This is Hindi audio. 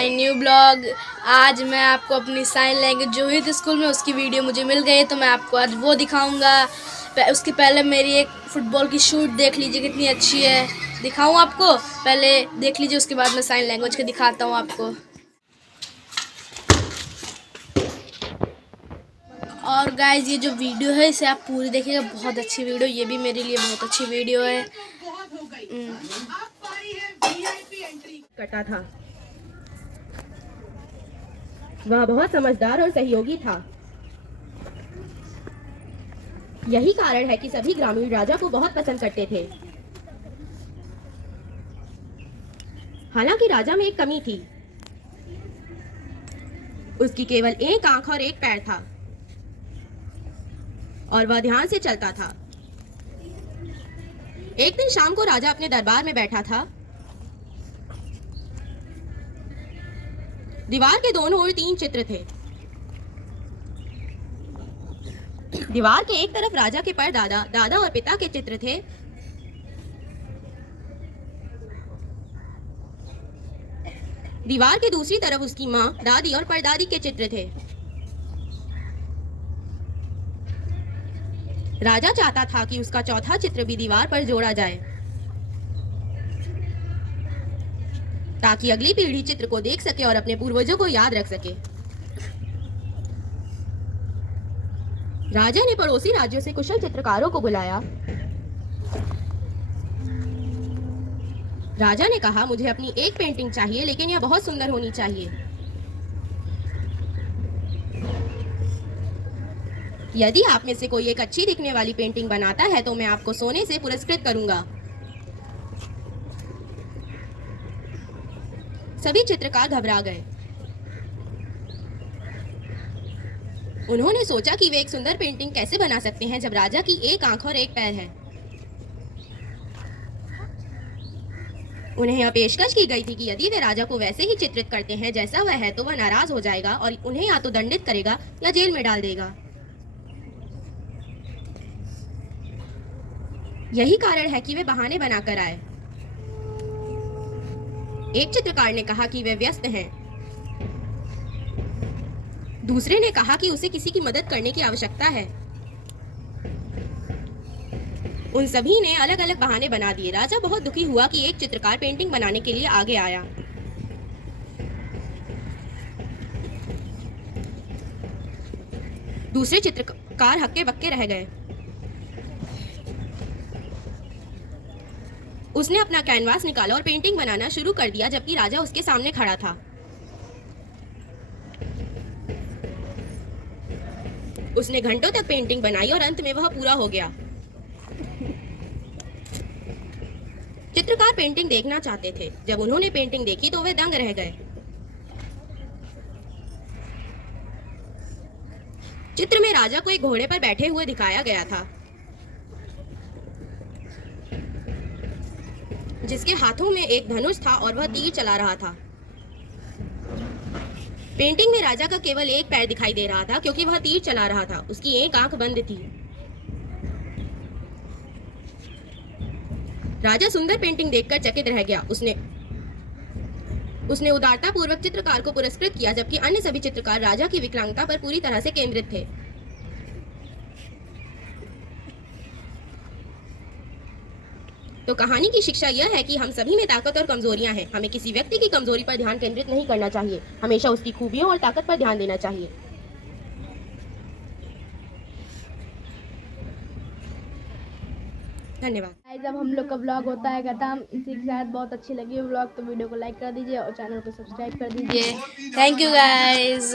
My new blog. आज मैं आपको अपनी साइन लैंग्वेज जो हुई थी स्कूल में उसकी वीडियो मुझे मिल गई, तो मैं आपको आज वो दिखाऊंगा। उसके पहले मेरी एक फ़ुटबॉल की शूट देख लीजिए कितनी अच्छी है, दिखाऊं आपको। पहले देख लीजिए, उसके बाद मैं साइन लैंग्वेज के दिखाता हूँ आपको। और गाइज ये जो वीडियो है इसे आप पूरी देखिएगा, बहुत अच्छी वीडियो, ये भी मेरे लिए बहुत अच्छी वीडियो है। करता था। वह बहुत समझदार और सहयोगी था। यही कारण है कि सभी ग्रामीण राजा को बहुत पसंद करते थे। हालांकि राजा में एक कमी थी। उसकी केवल एक आंख और एक पैर था और वह ध्यान से चलता था। एक दिन शाम को राजा अपने दरबार में बैठा था। दीवार के दोनों ओर 3 चित्र थे। दीवार के एक तरफ राजा के परदादा, दादा और पिता के चित्र थे। दीवार के दूसरी तरफ उसकी माँ, दादी और परदादी के चित्र थे। राजा चाहता था कि उसका चौथा चित्र भी दीवार पर जोड़ा जाए, ताकि अगली पीढ़ी चित्र को देख सके और अपने पूर्वजों को याद रख सके। राजा ने पड़ोसी राज्यों से कुशल चित्रकारों को बुलाया। राजा ने कहा, मुझे अपनी एक पेंटिंग चाहिए, लेकिन यह बहुत सुंदर होनी चाहिए। यदि आप में से कोई एक अच्छी दिखने वाली पेंटिंग बनाता है तो मैं आपको सोने से पुरस्कृत करूंगा। सभी चित्रकार घबरा गए। उन्होंने सोचा कि वे एक सुंदर पेंटिंग कैसे बना सकते हैं जब राजा की एक आंख और एक पैर है। उन्हें यह पेशकश की गई थी कि यदि वे राजा को वैसे ही चित्रित करते हैं जैसा वह है तो वह नाराज हो जाएगा और उन्हें या तो दंडित करेगा या जेल में डाल देगा। यही कारण है कि वे बहाने बनाकर आए। एक चित्रकार ने कहा कि वे व्यस्त हैं। दूसरे ने कहा कि उसे किसी की मदद करने की आवश्यकता है। उन सभी ने अलग अलग बहाने बना दिए। राजा बहुत दुखी हुआ कि एक चित्रकार पेंटिंग बनाने के लिए आगे आया। दूसरे चित्रकार हक्के बक्के रह गए। उसने अपना कैनवास निकाला और पेंटिंग बनाना शुरू कर दिया, जबकि राजा उसके सामने खड़ा था। उसने घंटों तक पेंटिंग बनाई और अंत में वह पूरा हो गया। चित्रकार पेंटिंग देखना चाहते थे। जब उन्होंने पेंटिंग देखी तो वे दंग रह गए। चित्र में राजा को एक घोड़े पर बैठे हुए दिखाया गया था, जिसके हाथों में एक धनुष था और वह तीर चला रहा था। पेंटिंग में राजा का केवल एक पैर दिखाई दे रहा था क्योंकि वह तीर चला रहा था। उसकी एक आंख बंद थी। राजा सुंदर पेंटिंग देखकर चकित रह गया। उसने उदारता पूर्वक चित्रकार को पुरस्कृत किया, जबकि अन्य सभी चित्रकार राजा की विकलांगता पर पूरी तरह से केंद्रित थे। तो कहानी की शिक्षा यह है कि हम सभी में ताकत और कमजोरियां हैं। हमें किसी व्यक्ति की कमजोरी पर ध्यान केंद्रित नहीं करना चाहिए, हमेशा उसकी खूबियों और ताकत पर ध्यान देना चाहिए। धन्यवाद। जब हम लोग का ब्लॉग होता है खत्म, इसी के साथ बहुत अच्छी लगी ब्लॉग तो वीडियो को लाइक कर दीजिए और चैनल को सब्सक्राइब कर दीजिए। Thank you guys.